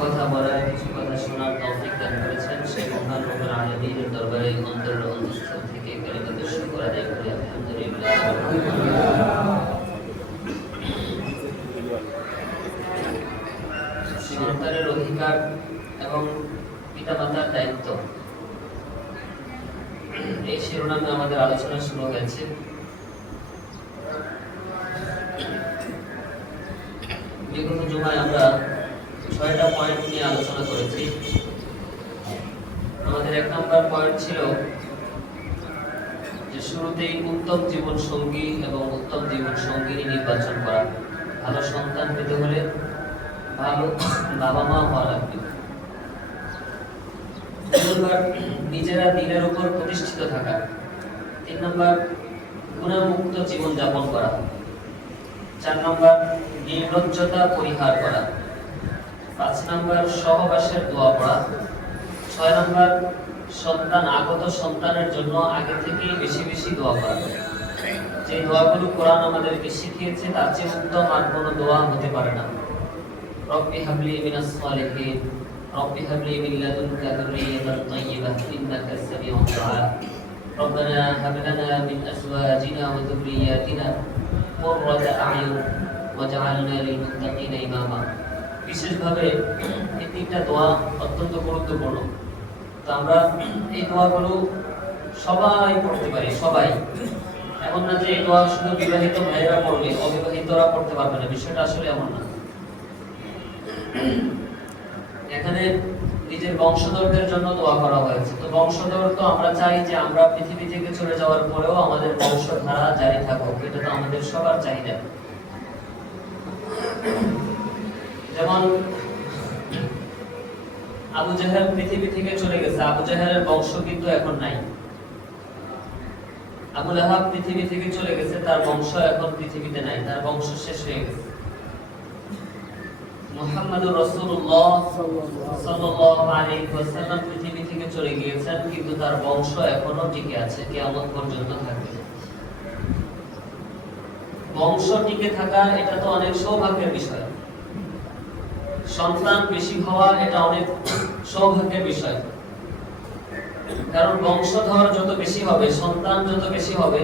কথা বলার, কিছু কথা শোনার তৌফিক দান করেছেন। সেই মহান রব্বুল আলামিনের দরবারে অন্তরের অন্তঃস্থল থেকে কালিমাতুশ শুকর আদায় করি, আলহামদুলিল্লাহ। সন্তানের অধিকার এবং পিতামাতার দায়িত্ব, এই শিরোনামে আমাদের আলোচনা শুরু হয়েছে। বিগত জুমায় আমরা 6টা পয়েন্ট নিয়ে আলোচনা করেছি। আমাদের 1 নম্বর পয়েন্ট ছিল যে শুরুতেই উত্তম জীবন সঙ্গী এবং উত্তম জীবন সঙ্গিনী নির্বাচন করা। ভালো সন্তান পেতে হলে ভালো বাবা মা হওয়া লাগবে। 2 নম্বর নিজেরা দিনের উপর প্রতিষ্ঠিত থাকা। 3 নম্বর গুণমুক্ত জীবন যাপন করা। 4 নম্বর নির্লজ্জতা পরিহার করা। 5 নম্বর সহবাসের দোয়া পড়া। 6 নম্বর সন্তান আগত সন্তানের জন্য আগে থেকেই বেশি বেশি দোয়া করা। যে দোয়াগুলো কোরআন আমাদেরকে শিখিয়েছে তার চেয়ে উত্তম আর কোনো দোয়া হতে পারে না। রব্বি হাবলি মিনাস সালিহিন, রব্বি হাবলি মিন লাদুনকা যুররিয়াতান তাইয়্যিবাতান ইন্নাকা সামিউদ দুআ, রব্বানা হাব লানা মিন আজওয়াজিনা ওয়া যুররিয়াতিনা কুররাতা আ'য়ুন ওয়াজআলনা লিল মুত্তাকিনা ইমামা। বিশেষভাবে এই 3টা দোয়া অত্যন্ত গুরুত্বপূর্ণ। তো আমরা এই দোয়াগুলো সবাই পড়তে পারি, সবাই। এমন না যে এই দোয়া শুধু বিবাহিত ভাইয়েরা পড়বে, অবিবাহিতরা পড়তে পারবে না, বিষয়টা আসলে এমন না। এখানে নিজের বংশধরদের জন্য দোয়া করা হয়েছে। তো বংশধর তো আমরা চাই যে আমরা পৃথিবী থেকে চলে যাওয়ার পরেও আমাদের বংশধারা জারি থাকুক, এটা তো আমাদের সবার চাহিদা। যেমন আবু জাহেল পৃথিবী থেকে চলে গেছে, আবু জাহেলের বংশ কিন্তু এখন নাই। আবু লাহাব পৃথিবী থেকে চলে গেছে, তার বংশ এখন পৃথিবীতে নাই, তার বংশ শেষ হয়ে গেছে। মুহাম্মদুর রাসূলুল্লাহ সাল্লাল্লাহু আলাইহি ওয়াসাল্লাম পৃথিবী থেকে চলে গিয়েছেন, কিন্তু তার বংশ এখনো টিকে আছে, কিয়ামত পর্যন্ত থাকবে। বংশ টিকে থাকা এটা তো অনেক সৌভাগ্যের বিষয়। সন্তান বেশি হওয়া এটা অনেক সৌভাগ্যের বিষয়। কারণ বংশধর যত বেশি হবে, সন্তান যত বেশি হবে,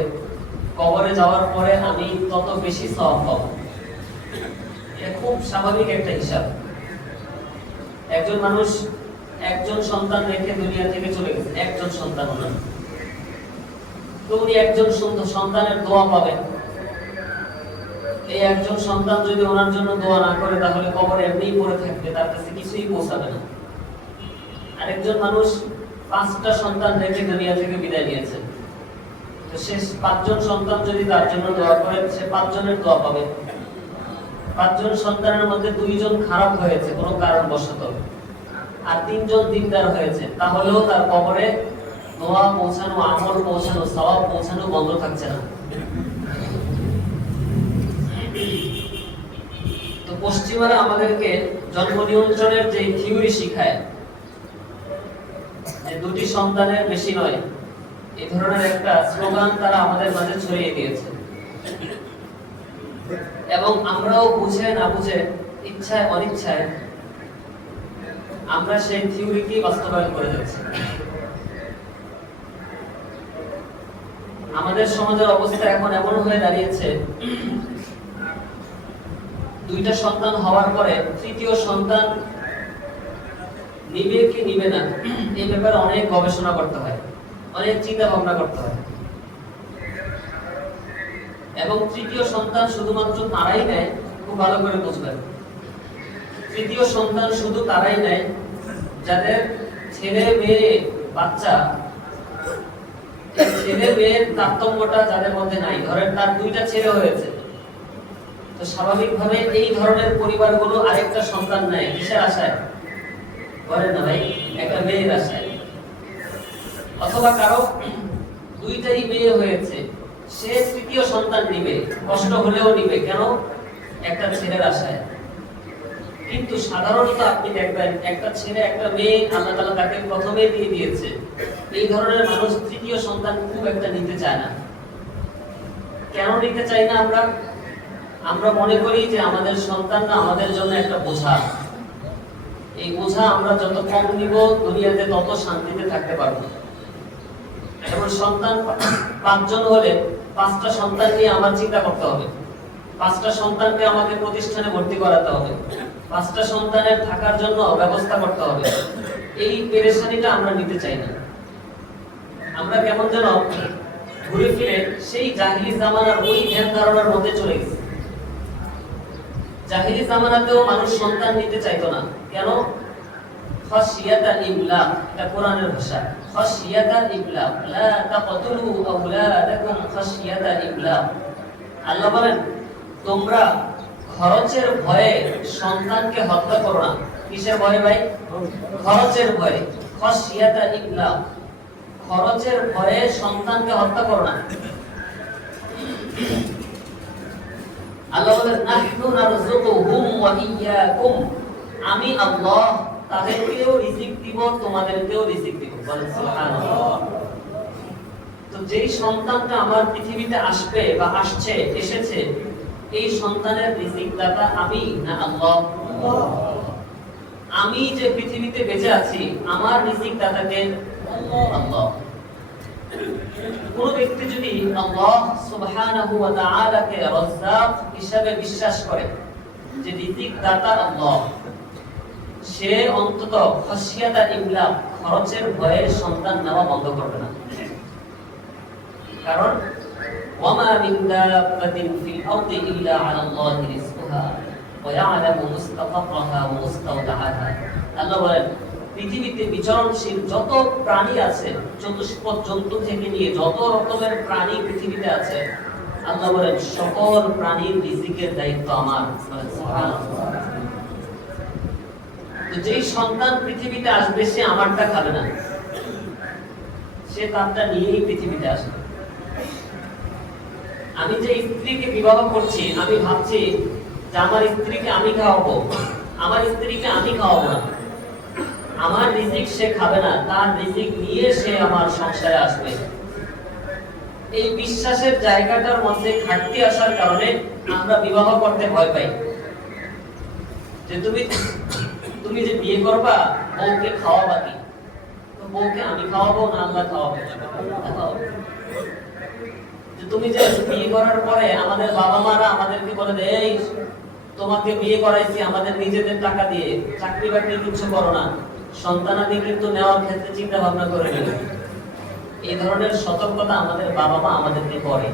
কবরে যাওয়ার পরে আমি তত বেশি সওয়াব পাবো। এটা খুব স্বাভাবিক একটা হিসাব। একজন মানুষ একজন সন্তান রেখে দুনিয়া থেকে চলে গেছে, একজন সন্তান ওনার, তো উনি একজন সন্তানের দোয়া পাবেন। এই একজন সন্তান যদি ওনার জন্য দোয়া না করে তাহলে কবরে এমনিই পড়ে থাকবে, তার কাছে কিছুই পৌঁছাবে না। আরেকজন মানুষ 5টা সন্তান রেখে দুনিয়া থেকে বিদায় নিয়েছে, তো শেষ 5 জন সন্তান যদি তার জন্য দোয়া করে, সে 5 জনের দোয়া পাবে। 5 জন সন্তানের মধ্যে 2 জন খারাপ হয়েছে কোনো কারণবশত, আর 3 জন দিনদার হয়েছে, তাহলেও তার কবরে দোয়া পৌঁছানো, আমল পৌঁছানো, সওয়াব পৌঁছানো বন্ধ থাকছে না। তো পশ্চিমারা আমাদেরকে জন্ম নিয়ন্ত্রণের যে থিওরি শিখায় যে 2টি সন্তানের বেশি নয়, এই ধরনের একটা স্লোগান তারা আমাদের মাঝে ছড়িয়ে দিয়েছে, এবং আমরাও বুঝে না বুঝে, ইচ্ছায় অনিচ্ছায় আমরা সেই থিওরিকেই বাস্তবায়ন করে যাচ্ছি। আমাদের সমাজের অবস্থা এখন এমন হয়ে দাঁড়িয়েছে, 2টা সন্তান হওয়ার পরে 3য় সন্তান নিবে কি নিবে না, এই ব্যাপারে অনেক গবেষণা করতে হয়, অনেক চিন্তা ভাবনা করতে হয়। এবং 3য় সন্তান শুধুমাত্র তারাই নেয়, খুব ভালো করে বুঝবেন, 3য় সন্তান শুধু তারাই নেয় যাদের ছেলে মেয়ে বাচ্চা, ছেলে মেয়ের তারতম্যটা যাদের মধ্যে নাই। ধরেন তার 2টা ছেলে হয়েছে, তো স্বাভাবিকভাবে এই ধরনের পরিবারগুলো আরেকটা সন্তান নেয় কিসের আশায়? বলেন না ভাই, একটা মেয়ের আশায়। অথবা কারো 2টাই মেয়ে হয়েছে, সে 3য় সন্তান নিবে, কষ্ট হলেও নিবে, কেন? একটা ছেলের আশায়। কিন্তু সাধারণত আপনি দেখবেন একটা ছেলে একটা মেয়ে আল্লাহ তাআলা তাকে প্রথমেই দিয়ে দিয়েছে, এই ধরনের মানুষ 3য় সন্তান খুব একটা নিতে চায় না। কেন নিতে চাই না আমরা? আমরা মনে করি যে আমাদের সন্তানরা আমাদের জন্য একটা বোঝা, এই বোঝা আমরা যত কম নিব দুনিয়াতে তত শান্তিতে থাকতে পারবো। যেমন সন্তান 5 জন হলে 5টা সন্তান নিয়ে আমার চিন্তা করতে হবে, 5টা সন্তানকে আমাকে প্রতিষ্ঠানে ভর্তি করাতে হবে, 5টা সন্তানের থাকার জন্য ব্যবস্থা করতে হবে। এই পেরেশানিটা আমরা নিতে চাই না। আমরা কেমন যেন ঘুরে ফিরে সেই জাহিলি জামানার ওই ধ্যান ধারণার মধ্যে চলে গেছি। জাহিলি জামানাতেও মানুষ সন্তান নিতে চাইতো না। কেন? খাশিয়াতা ইমলাক, এটা কোরআনের ভাষা। খাশিয়াতা ইমলাক, লা তাকতুলু আওলাদাকুম খাশিয়াতা ইমলাক। আল্লাহ বলেন, তোমরা খরচের ভয়ে সন্তানকে হত্যা করো না। কিসের ভয়ে ভাই? খরচের ভয়ে। খাশিয়াতা ইমলাক, খরচের ভয়ে সন্তানকে হত্যা করো না। আল্লাহ বলেন, নাহনু নারযুকুহুম ওয়া ইয়্যাকুম, আমি আল্লাহ তাদেরকেও রিজিক দিব, তোমাদেরকেও রিজিক দিব। বলেন সুবহানাল্লাহ। তো যেই সন্তানটা আমার পৃথিবীতে আসবে বা আসছে, এসেছে, এই সন্তানের রিজিক দাতা আমি না আল্লাহ? আমি যে পৃথিবীতে বেঁচে আছি, আমার রিজিক দাতাকে আল্লাহ। কোন ব্যক্তি যদি আল্লাহ সুবহানাহু ওয়া তাআলাকে রাজ্জাক হিসেবে বিশ্বাস করে, যে রিজিক দাতা আল্লাহ, সে অন্তত খাশিয়াতা ইমলাক, খরচের ভয়ে সন্তান নেওয়া বন্ধ করবে না। কারণ ওয়ামা মিন দাব্বাতিন ফিল আরদি ইল্লা আলাল্লাহি রিজকুহা ওয়া ইয়ালামু মুস্তাকাররাহা ওয়া মুস্তাওদাআহা। আল্লাহ বলেন, পৃথিবীতে বিচরণশীল যত প্রাণী আছে, চতুষ্পদ জন্তু থেকে নিয়ে যত রকমের প্রাণী পৃথিবীতে আছে, আল্লাহ বলেন সকল প্রাণীর রিজিকের দায়িত্ব আমার। সুবহানাল্লাহ। তো যেই সন্তান পৃথিবীতে আসবে, সে আমারটা খাবে না, সে তারটা নিয়েই পৃথিবীতে আসবে। আমি যে স্ত্রীকে বিবাহ করছি, আমি ভাবছি যে আমার স্ত্রীকে আমি খাওয়াবো, আমার স্ত্রীকে আমি খাওয়াবো না, আমার রিজিক সে খাবে না, তার রিজিক নিয়ে সে আমার সংসারে আসবে। এই বিশ্বাসের জায়গাটার মধ্যে ঘাটতি আসার কারণে আমরা বিবাহ করতে ভয় পাই। যে তুমি যে বিয়ে করবা, বউকে খাওয়াবা কি? তো বউকে আমি খাওয়াবো না আল্লাহ খাওয়াবে? যে তুমি যে বিয়ে করার পরে আমাদের বাবা মারা আমাদেরকে বলে দেয়, এই তোমাকে বিয়ে করাইছি আমাদের নিজেদের টাকা দিয়ে, চাকরি বাকরি কিছু করো না, সন্তানাদি কিন্তু নেওয়ার ক্ষেত্রে চিন্তা ভাবনা করে নেবে। এই ধরনের সতর্কতা আমাদের বাবা মা আমাদেরকে করে।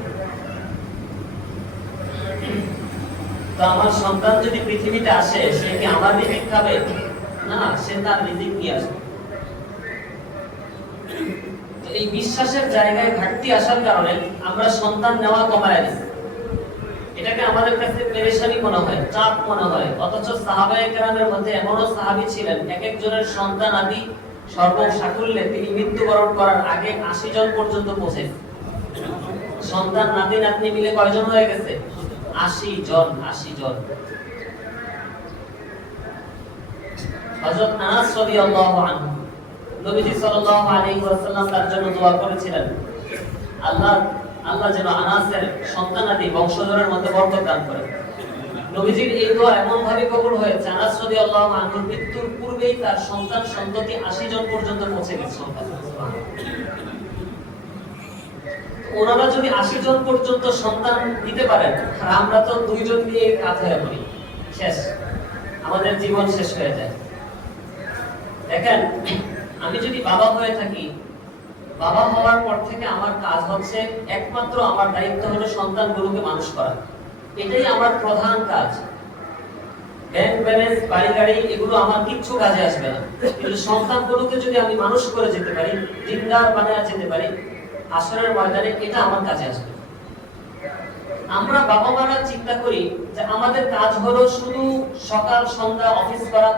তো আমার সন্তান যদি পৃথিবীতে আসে, সে কি আমার রিজিক খাবে? না, সে তার রিজিক নিয়ে আসবে। তো এই বিশ্বাসের জায়গায় ঘাটতি আসার কারণে আমরা সন্তান নেওয়া কমায় দিই। এটাকে আমাদের কাছে পেরেশানি মনে হয়, চাপ মনে হয়। অথচ সাহাবায়ে কেরামের মধ্যে এমনও সাহাবী ছিলেন, এক একজনের সন্তান আদি সর্বসাকুল্যে তিনি মৃত্যুবরণ করার আগে 80 জন পর্যন্ত পৌঁছে। সন্তান নাতি নাতনি মিলে কয়জন হয়ে গেছে? 80 জন। 80 জন। হযরত আনাস রাদিয়াল্লাহু আনহু, নবীজি সাল্লাল্লাহু আলাইহি ওয়াসাল্লাম তার জন্য দোয়া করেছিলেন, আল্লাহ যেন আনাসের সন্তানাদি বংশধরের মধ্যে বরকত দান করেন। নবীজির এই দোয়া এমন ভাবে কবুল হয়েছে, আনাস রাদিয়াল্লাহু আনহুর মৃত্যুর পূর্বেই তার সন্তান সন্ততি 80 জন পর্যন্ত পৌঁছে গেছে। ওনারা যদি 80 জন পর্যন্ত সন্তান দিতে পারেন, আর আমরা তো 2 জন দিয়ে কাজ হয়ে পড়ি, শেষ, আমাদের জীবন শেষ হয়ে যায়। দেখেন, আমি যদি বাবা হয়ে থাকি, বাবা হওয়ার পর থেকে আমার কাজ হচ্ছে, একমাত্র আমার দায়িত্ব হলো সন্তানগুলোকে মানুষ করা। এটাই আমার প্রধান কাজ। ব্যাংক ব্যালেন্স, বাড়ি গাড়ি, এগুলো আমার কিচ্ছু কাজে আসবে না। কিন্তু সন্তানগুলোকে যদি আমি মানুষ করে যেতে পারি, দিনদার বানায় যেতে পারি আসরের ময়দানে, এটা আমার কাজে আসবে। আমরা বাবা মারা চিন্তা করি যে আমাদের কাজ হলো শুধু সকাল সন্ধ্যা অফিস করা,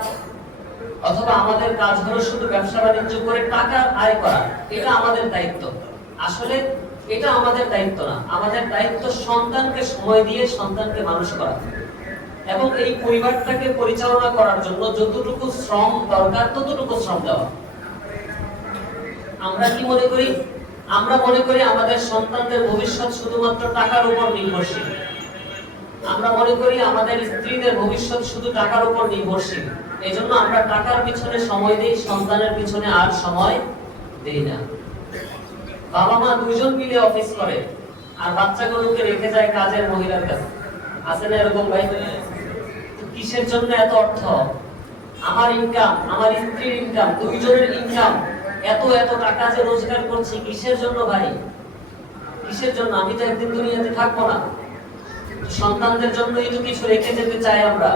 অথবা আমাদের কাজ হলো শুধু ব্যবসা বাণিজ্য করে টাকা আয় করা, এটা আমাদের দায়িত্ব। আসলে এটা আমাদের দায়িত্ব না। আমাদের দায়িত্ব সন্তানকে সময় দিয়ে সন্তানকে মানুষ করা, এবং এই পরিবারটাকে পরিচালনা করার জন্য যতটুকু শ্রম দরকার ততটুকু শ্রম দেওয়া। আমরা কি মনে করি? আমরা মনে করি আমাদের সন্তানদের ভবিষ্যৎ শুধুমাত্র টাকার উপর নির্ভরশীল। আমরা মনে করি আমাদের স্ত্রীদের ভবিষ্যৎ শুধু টাকার উপর নির্ভরশীল। এজন্য আমরা টাকার পিছনে সময় দেই, সন্তানের পিছনে আর সময় দেই না। বাবা মা দুইজন মিলে অফিস করে আর বাচ্চাগুলোকে রেখে যায় কাজের মহিলার কাছে। আছে না এরকম ভাই? কিসের জন্য এত অর্থ? আমার ইনকাম, আমার স্ত্রীর ইনকাম, দুইজনের ইনকাম, এত এত টাকা যে রোজগার করছি, কিসের জন্য ভাই? কিসের জন্য? আমি তো একদিন দুনিয়াতে থাকবো না। সন্তানদের জন্যই তো কিছু রেখে যেতে চাই আমরা।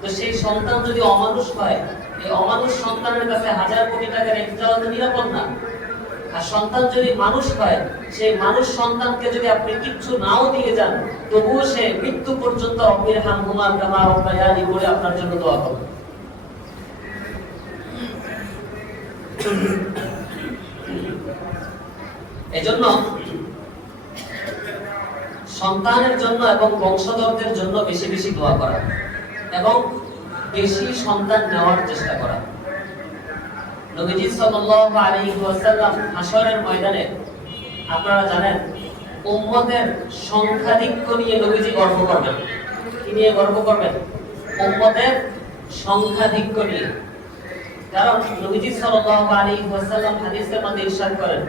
তো সেই সন্তান যদি অমানুষ হয়, এই অমানুষ সন্তানের কাছে হাজার কোটি টাকা রেখে যাওয়া তো নিরাপদ না। আর সন্তান যদি মানুষ হয়, সেই মানুষ সন্তানকে যদি আপনি কিচ্ছু নাও দিয়ে যান, তবুও সে মৃত্যু পর্যন্ত রব্বির হামহুমা কামা রাব্বায়ানি বলে আপনার জন্য দোয়া করবে। এজন্য সন্তানের জন্য এবং বংশধরদের জন্য বেশি বেশি দোয়া করা এবং বেশি সন্তান নেওয়ার চেষ্টা করা। নবীজি সাল্লাল্লাহু আলাইহি ওয়াসাল্লাম হাশরের ময়দানে আপনারা জানেন উম্মতের সংখ্যাধিক্য নিয়ে নবীজি গর্ব করবেন। কি নিয়ে গর্ব করবেন? উম্মতের সংখ্যাধিক্য নিয়ে। কারণ নবীজি সাল্লাল্লাহু আলাইহি ওয়াসাল্লাম হাদিসের মধ্যে ইরশাদ করেন,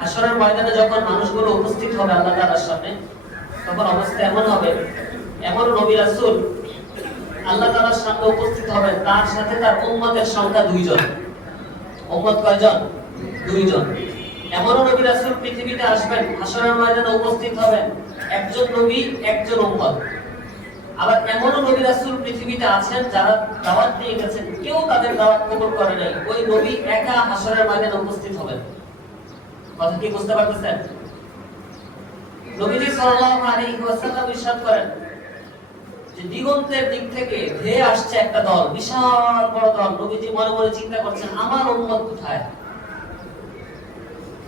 হাশরের ময়দানে যখন মানুষগুলো উপস্থিত হবে আল্লাহ তাআলার সামনে, তখন অবস্থা এমন হবে, এমন নবী রাসূল আল্লাহ তাআলার সামনে উপস্থিত হবেন, তার সাথে তার উম্মতের সংখ্যা 2 জন। উম্মত কয়জন? 2 জন। এমন নবী রাসূল পৃথিবীতে আসবেন, হাশরের ময়দানে উপস্থিত হবেন, একজন নবী একজন উম্মত। আবার এমন নবী রাসূল পৃথিবীতে আছেন যারা দাওয়াত দিয়ে গেছেন, কেউ তাদের দাওয়াত কবুল করে নাই, ওই নবী একা হাশরের ময়দানে উপস্থিত হবেন। কথা কি বুঝতে পারতেছেন? নবীজি সাল্লাল্লাহু আলাইহি ওয়াসাল্লাম ইরশাদ করেন যে দিগন্তের দিক থেকে ধেয়ে আসছে একটা দল, বিশাল বড় দল। নবীজি মনে মনে চিন্তা করছেন, আমার উম্মত কোথায়?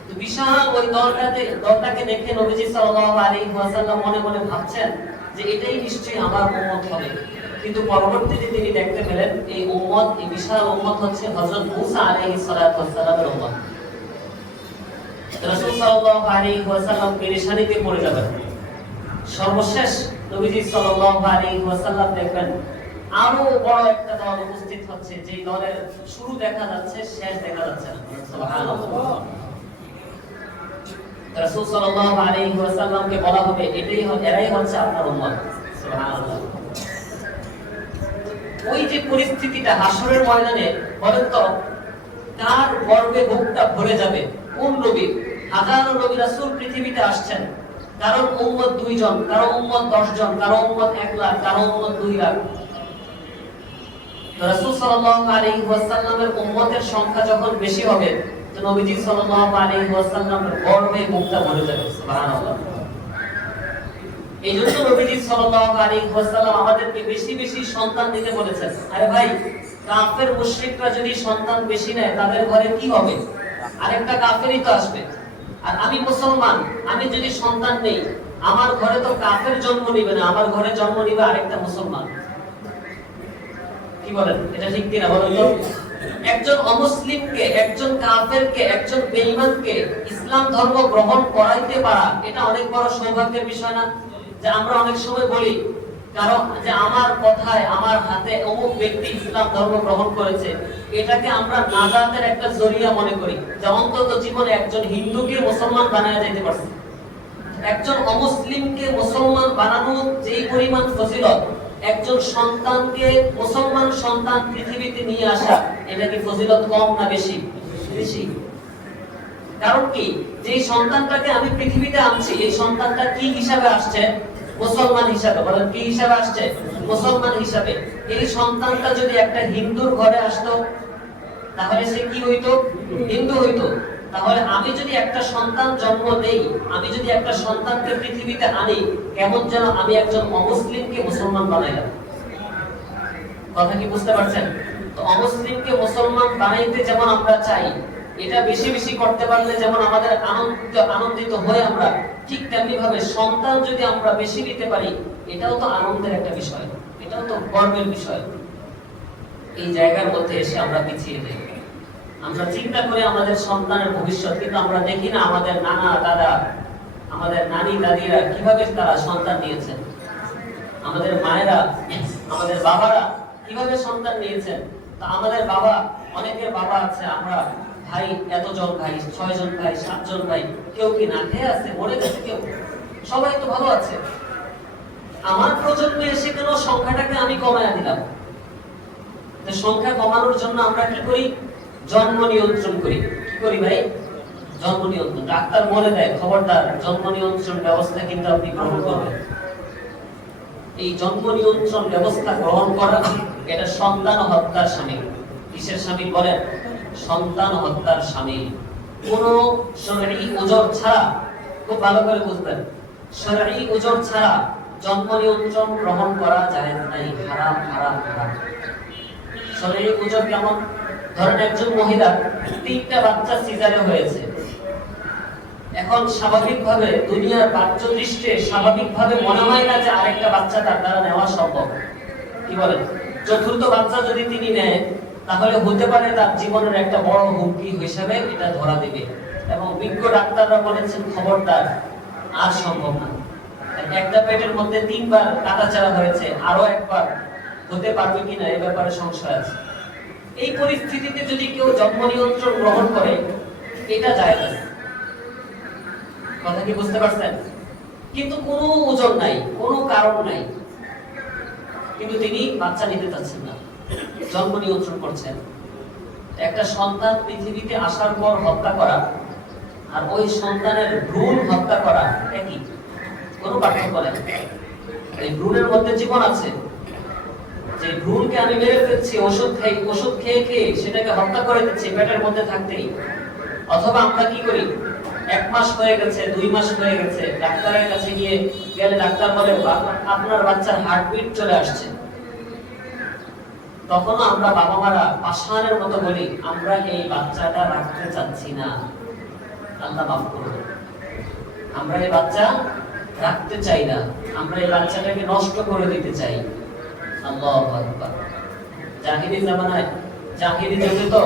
তো বিশাল ওই দলটাকে দেখে নবীজি সাল্লাল্লাহু আলাইহি ওয়াসাল্লাম মনে মনে ভাবছেন যে এটাই নিশ্চয়ই আমার উম্মত হবে। কিন্তু পরবর্তীতে তিনি দেখতে পেলেন এই উম্মত, এই বিশাল উম্মত হচ্ছে হযরত মূসা আলাইহিস সালাতু ওয়াস সালামের উম্মত। রাসূল সাল্লাল্লাহু আলাইহি ওয়াসাল্লাম পেরেশানিতে পড়ে যাবেন। সর্বশেষ নবীজি সাল্লাল্লাহু আলাইহি ওয়াসাল্লাম দেখবেন আরো বড় একটা দল উপস্থিত হচ্ছে, যে দলের শুরু দেখা যাচ্ছে, শেষ দেখা যাচ্ছে না। সুবহানাল্লাহ। রাসূল সাল্লাল্লাহু আলাইহি ওয়াসাল্লামকে বলা হবে এরাই হচ্ছে আপনার উম্মত। সুবহানাল্লাহ। ওই যে পরিস্থিতিটা হাশরের ময়দানে, বলেন তো কার গর্বে বুকটা ভরে যাবে? কোন নবীর? হাজারো নবী রাসূল পৃথিবীতে আসছেন, কারণ উম্মত 2 জন, কারো উম্মত 10 জন, কারো উম্মত 1 লাখ, কারো উম্মত 2 লাখ। তো রাসূল সাল্লাল্লাহু আলাইহি ওয়াসাল্লামের উম্মতের সংখ্যা যখন বেশি হবে, তো নবীজি সাল্লাল্লাহু আলাইহি ওয়াসাল্লামের গর্বে বুকটা ভরে যাবে। সুবহানাল্লাহ। এইজন্য নবীজি সাল্লাল্লাহু আলাইহি ওয়াসাল্লাম আমাদেরকে বেশি বেশি সন্তান দিতে বলেছেন। আরে ভাই, কাফের মুশরিকরা যদি সন্তান বেশি নেয়, তাদের ঘরে কি হবে? আরেকটা কাফেরই তো আসবে। আর আমি মুসলমান, আমি যদি সন্তান নেই, আমার ঘরে তো কাফের জন্ম নিবে না, আমার ঘরে জন্ম নিবে আরেকটা মুসলমান। কি বলেন? এটা ঠিক কিনা বলেন তো? একজন অমুসলিমকে, একজন কাফেরকে, একজন বেঈমানকে ইসলাম ধর্ম গ্রহণ করাইতে পারা, এটা অনেক বড় সৌভাগ্যের বিষয় না? যে আমরা অনেক সময় বলি, কারণ যে আমার কথায়, আমার হাতে অমুক ব্যক্তি ইসলাম ধর্ম গ্রহণ করেছে, এটাকে আমরা নাজাতের একটা জরিয়া মনে করি, যে অন্তত জীবনে একজন হিন্দুকে মুসলমান বানায় যেতে পারছে। একজন অমুসলিমকে মুসলমান বানানো যেই পরিমাণ ফজিলত, একজন সন্তানকে মুসলমান সন্তান পৃথিবীতে নিয়ে আসা, এটা কি ফজিলত কম না বেশি? বেশি। কারণ কি, যে সন্তানটাকে আমি পৃথিবীতে আনছি, এই সন্তানটা কি হিসাবে আসছে? মুসলমান হিসাবে। বলেন কি হিসাবে আসছে? মুসলমান হিসাবে। এই সন্তানটা যদি একটা হিন্দুর ঘরে আসতো, তাহলে সে কি হইতো? হিন্দু হইতো। তাহলে আমি যদি একটা সন্তান জন্ম দেই, আমি যদি একটা সন্তানকে পৃথিবীতে আনি, কেমন যেন আমি একজন অমুসলিমকে মুসলমান বানাইলাম। কথা কি বুঝতে পারছেন? তো অমুসলিমকে মুসলমান বানাইতে যেমন আমরা চাই, এটা বেশি বেশি করতে পারলে যেমন আমাদের আনন্দিত হয়ে আমরা, ঠিক তেমনি ভাবে সন্তান যদি আমরা বেশি দিতে পারি, এটাও তো আনন্দের একটা বিষয়, এটাও তো গর্বের বিষয়। এই জায়গার মধ্যে এসে আমরা পিছিয়ে যাই। আমরা চিন্তা করে আমাদের সন্তানের ভবিষ্যৎ, কিন্তু আমরা দেখি না আমাদের নানা দাদা, আমাদের নানি দাদিরা কিভাবে তারা সন্তান নিয়েছেন, আমাদের মায়েরা, আমাদের বাবারা কিভাবে সন্তান নিয়েছেন। তো আমাদের বাবা, অনেকের বাবা আছে, আমরা ভাই এতজন ভাই, 6 জন ভাই, 7 জন ভাই, কেউ কি না খেয়ে আছে, মরে গেছে কেউ? সবাই তো ভালো আছে। আমার প্রজন্মে এসে কেন সংখ্যাটাকে আমি কমায়া দিলাম? তো সংখ্যা কমানোর জন্য আমরা কি করি? জন্ম নিয়ন্ত্রণ করি। কি করি ভাই? জন্ম নিয়ন্ত্রণ। ডাক্তার বলে দেয়, খবরদার জন্ম নিয়ন্ত্রণ ব্যবস্থা কিন্তু আপনি গ্রহণ করবেন। এই জন্ম নিয়ন্ত্রণ ব্যবস্থা গ্রহণ করা, এটা সন্তান হত্যার শামিল। কিসের শামিল বলেন? সন্তান হত্যার শামিল। কোন শরঈ ওজর ছাড়া, খুব ভালো করে বুঝবেন, শরঈ ওজর ছাড়া জন্ম নিয়ন্ত্রণ গ্রহণ করা যায় নাই। হারাম, হারাম, হারাম। শরঈ ওজর কেমন? ধরেন একজন মহিলা 3টা বাচ্চা সিজারে হয়েছে। এখন স্বাভাবিকভাবে দুনিয়ার বাচ্চা দৃষ্টে স্বাভাবিকভাবে মনে হয় না যে আরেকটা বাচ্চা তার দ্বারা নেওয়া সম্ভব। কি বলেন? চতুর্থ বাচ্চা যদি তিনি নেয়, তাহলে হতে পারে তার জীবনের একটা বড় হুমকি হিসেবে এটা ধরা দেবে। এবং বিজ্ঞ ডাক্তাররা বলেছেন, খবরদার, আর সম্ভব না। একটা পেটের মধ্যে 3বার কাটাচাড়া হয়েছে, আরো একবার হতে পারবে কিনা এই ব্যাপারে সংশয় আছে। এই পরিস্থিতিতে যদি কেউ জন্ম নিয়ন্ত্রণ গ্রহণ করে, এটা জায়েজ আছে। কথা কি বুঝতে পারছেন? কিন্তু কোনো ওজন নাই, কোনো কারণ নাই, কিন্তু তিনি বাচ্চা নিতে চাচ্ছেন না, জন্ম নিয়ন্ত্রণ করছেন। একটা সন্তান পৃথিবীতে আসার পর হত্যা করা আর ওই সন্তানের ভ্রূণ হত্যা করা একই, কোনো পার্থক্য নেই। এই ভ্রূণের মধ্যে জীবন আছে। যে ভ্রূণকে আমি মেরে ফেলছি, ওষুধ খেয়ে খেয়ে সেটাকে হত্যা করে দিচ্ছি পেটের মধ্যে থাকতেই। অথবা আমরা কি করি? 1 মাস হয়ে গেছে, 2 মাস হয়ে গেছে, ডাক্তারের কাছে গেলে ডাক্তার বলে আপনার বাচ্চার হার্টবিট চলে আসছে। তখন আমরা বাবা মারা পাষাণের মতো বলি, আমরা এই বাচ্চাটা রাখতে চাচ্ছি না, আল্লাহ মাফ করুন, আমরা এই বাচ্চা রাখতে চাই না, আমরা এই বাচ্চাটাকে নষ্ট করে দিতে চাই। আল্লাহু আকবার। জাহিলি জামানায়, জাহিলি যুগে তো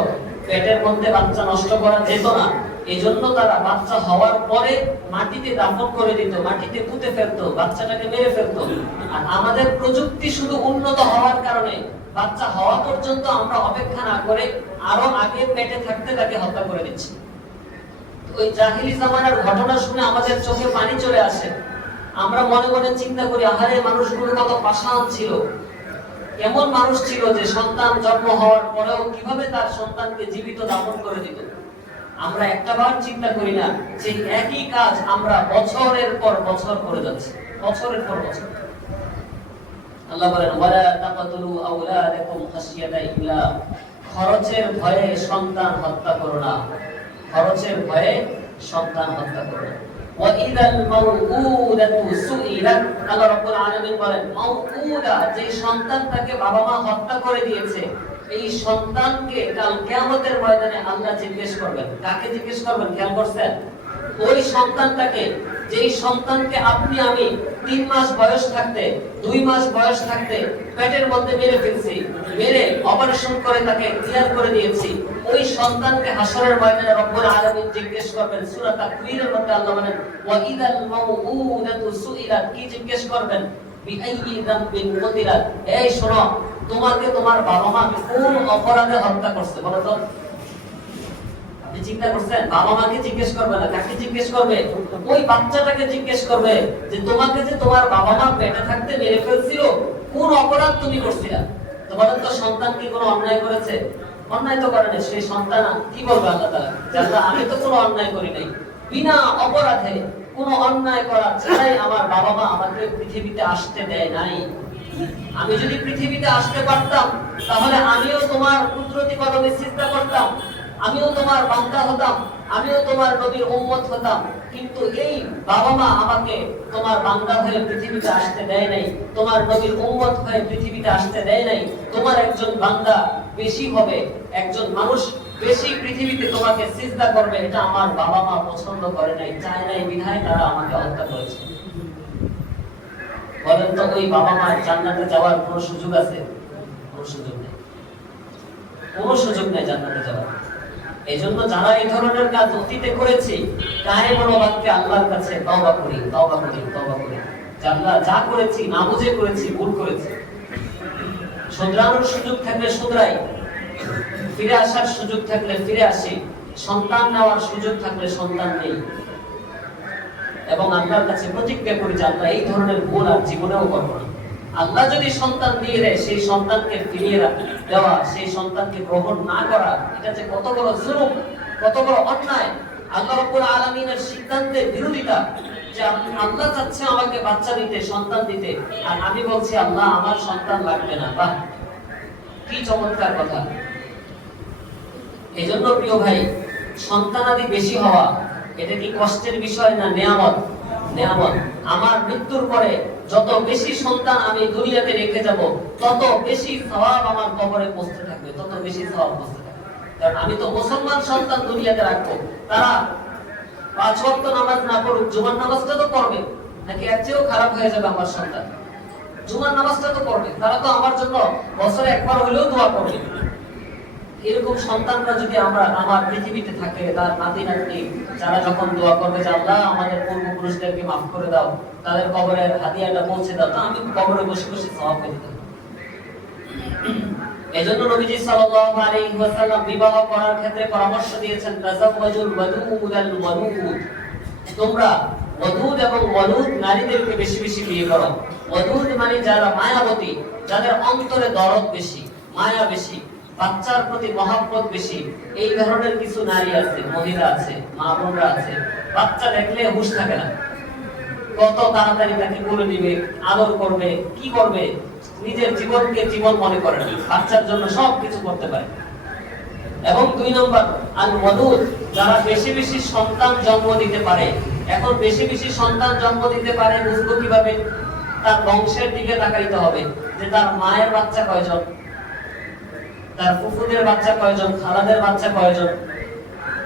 পেটের মধ্যে বাচ্চা নষ্ট করা যেত না। এজন্য তারা বাচ্চা হওয়ার পরে মাটিতে দাফন করে দিত, মাটিতে পুঁতে ফেলতো, বাচ্চাটাকে মেরে ফেলতো। আর আমাদের প্রযুক্তি শুধু উন্নত হওয়ার কারণে বাচ্চা হওয়া পর্যন্ত আমরা অপেক্ষা না করে আরো আগে পেটে থাকতে তাকে হত্যা করে দিচ্ছি। ওই জাহিলি জামানার ঘটনা শুনে আমাদের চোখে পানি চলে আসে। আমরা মনে মনে চিন্তা করি, আহারে মানুষগুলো কত পাষাণ ছিল, এমন মানুষ ছিল যে সন্তান জন্ম হওয়ার পরেও কিভাবে তার সন্তানকে জীবিত দাফন করে দিত। আমরা একটাবার চিন্তা করি না যে একই কাজ আমরা বছরের পর বছর করে যাচ্ছি, বছরের পর বছর। আল্লাহ বলেন, ওয়ালা তাকতুলু আওলাদাকুম খাশিয়াতা ইমলাক, খরচের ভয়ে সন্তান হত্যা করো না, খরচের ভয়ে সন্তান হত্যা করো না। ওয়া ইদাল মাউউদাতু সুইলাত, আল্লাহ রাব্বুল আলামিন বলেন, মাউউদা, যে সন্তান তাকে বাবা মা হত্যা করে দিয়েছে, এই সন্তানকে কাল কিয়ামতের ময়দানে আল্লাহ জিজ্ঞেস করবেন। কাকে জিজ্ঞেস করবেন? খেয়াল করছেন? ওই সন্তানটাকে, যেই সন্তানকে আপনি আমি 3 মাস বয়স থাকতে, 2 মাস বয়স থাকতে পেটের মধ্যে মেরে ফেলছি, মেরে অপারেশন করে তাকে ক্লিয়ার করে দিয়েছি, ওই সন্তানকে হাসরের ময়দানে রব্বুল আলামিন জিজ্ঞেস করবেন। সূরা তাকবীরের মধ্যে আল্লাহ বলেন, ওয়া ইদাল মাউউদাতু সুইলাত, কি জিজ্ঞেস করবেন? বিআইয়ি যামবিন কুতিলাত, এই শোনো, তোমাকে তোমার বাবা মা কোন অপরাধে হত্যা করছে বলো তো? আপনি চিন্তা করছেন? বাবা মাকে জিজ্ঞেস করবে না, কাকে জিজ্ঞেস করবে? ওই বাচ্চাটাকে জিজ্ঞেস করবে যে তোমাকে যে তোমার বাবা মা পেটে থাকতে মেরে ফেলছিল, কোন অপরাধ তুমি করছিলা? তো বলেন তো, সন্তান কি কোনো অন্যায় করেছে? অন্যায় তো করেনি। সেই সন্তান কি বলবে আল্লাহ তাআলা? যে আল্লাহ, আমি তো কোনো অন্যায় করি নাই, বিনা অপরাধে কোনো অন্যায় করা ছাড়াই আমার বাবা মা আমাকে পৃথিবীতে আসতে দেয় নাই। আমি যদি পৃথিবীতে আসতে পারতাম, তাহলে আমিও তোমার কুদরতি কদমে সিজদা করতাম, আমিও তোমার বান্দা হতাম, আমিও তোমার নবীর উম্মত হতাম। কিন্তু এই বাবা মা আমাকে তোমার বান্দা হয়ে পৃথিবীতে আসতে দেয় নাই, তোমার নবীর উম্মত হয়ে পৃথিবীতে আসতে দেয় নাই। তোমার একজন বান্দা বেশি হবে, একজন মানুষ বেশি পৃথিবীতে তোমাকে সিজদা করবে, এটা আমার বাবা মা পছন্দ করে নাই, চায় নাই, বিধায় তারা আমাকে হত্যা করেছে। বলেন তো, ওই বাবা মার জান্নাতে যাওয়ার কোনো সুযোগ আছে? কোনো সুযোগ নেই, কোনো সুযোগ নেই জান্নাতে যাওয়ার। এজন্য যারা এই ধরনের কাজ অতীতে করেছে, কায়েম বাক্যে আল্লাহর কাছে তওবা করি, তওবা করি, তওবা করি। আল্লাহ, যা করেছি না বুঝে করেছি, ভুল করেছি, শুধরানোর সুযোগ থাকলে শুধরাই, ফিরে আসার সুযোগ থাকলে ফিরে আসি, সন্তান নেওয়ার সুযোগ থাকলে সন্তান নেই। এবং আল্লাহর কাছে প্রতিজ্ঞা করি যে আল্লাহ এই ধরনের ভুল আর জীবনেও করব না। আল্লাহ যদি সন্তান দিয়ে দেয়, সেই সন্তানকে ফিরিয়ে দেওয়া, সেই সন্তানকে গ্রহণ না করা, এটা যে কত বড় জুলুম, কত বড় অন্যায়। আল্লাহ রাব্বুল আলামিনের সিদ্ধান্তের বিরোধিতা, যে আল্লাহ চাচ্ছে আমাকে বাচ্চা দিতে, সন্তান দিতে, আর আমি বলছি আল্লাহ আমার সন্তান লাগবে না। বাহ, কি চমৎকার কথা। এজন্য প্রিয় ভাই, সন্তানাদি বেশি হওয়া এটা কি কষ্টের বিষয় না নেয়ামত? নেয়ামত। আমার মৃত্যুর পরে যত বেশি সন্তান আমি দুনিয়াতে রেখে যাব, তত বেশি সওয়াব আমার কবরে পৌঁছতে থাকবে, তত বেশি সওয়াব পৌঁছতে থাকবে। কারণ আমি তো মুসলমান সন্তান দুনিয়াতে রাখবো, তারা 5 ওয়াক্ত নামাজ না পড়ুক, জুমার নামাজটা তো পড়বে, নাকি এর চেয়েও খারাপ হয়ে যাবে আমার সন্তান? জুমার নামাজটা তো পড়বে, তারা তো আমার জন্য বছরে একবার হলেও দোয়া করবে। এরকম সন্তানরা যদি আমার পৃথিবীতে থাকে, তার নাতি নাতনি, যারা যখন দোয়া করবে যে আল্লাহ আমাদের পূর্বপুরুষদেরকে মাফ করে দাও, তাদের কবরের হাদিয়াটা পৌঁছে দাও, তো আমি কবরে বসে বসে সওয়াব পেতে থাকবো। এজন্য নবীজি সাল্লাল্লাহু আলাইহি ওয়াসাল্লাম বিবাহ করার ক্ষেত্রে পরামর্শ দিয়েছেন, তাযাওয়াজুল ওয়াদুদাল ওয়ালুদ, তোমরা ওয়াদুদ এবং ওয়ালুদ নারীদেরকে বেশি বেশি বিয়ে করো। ওয়াদুদ মানে যারা মায়াবতী, যাদের অন্তরে দরদ বেশি, মায়া বেশি, বাচ্চার প্রতি মহব্বত বেশি, এই ধরনের কিছু নারী আছে, মহিলা আছে, মা বোনরা আছে, বাচ্চা দেখলে হুঁশ থাকে না, কত তাড়াতাড়ি তাকে কোলে নিবে, আদর করবে, কি করবে, নিজের জীবনকে জীবন মনে করে না, বাচ্চার জন্য সব কিছু করতে পারে। এবং 2 নম্বর আল ওয়াদুদ, যারা বেশি বেশি সন্তান জন্ম দিতে পারে। এখন বেশি বেশি সন্তান জন্ম দিতে পারে বুঝবো কিভাবে? তার বংশের দিকে তাকাইতে হবে, যে তার মায়ের বাচ্চা কয়জন, তার ফুফুদের বাচ্চা কয়জন, খালাদের বাচ্চা কয়জন,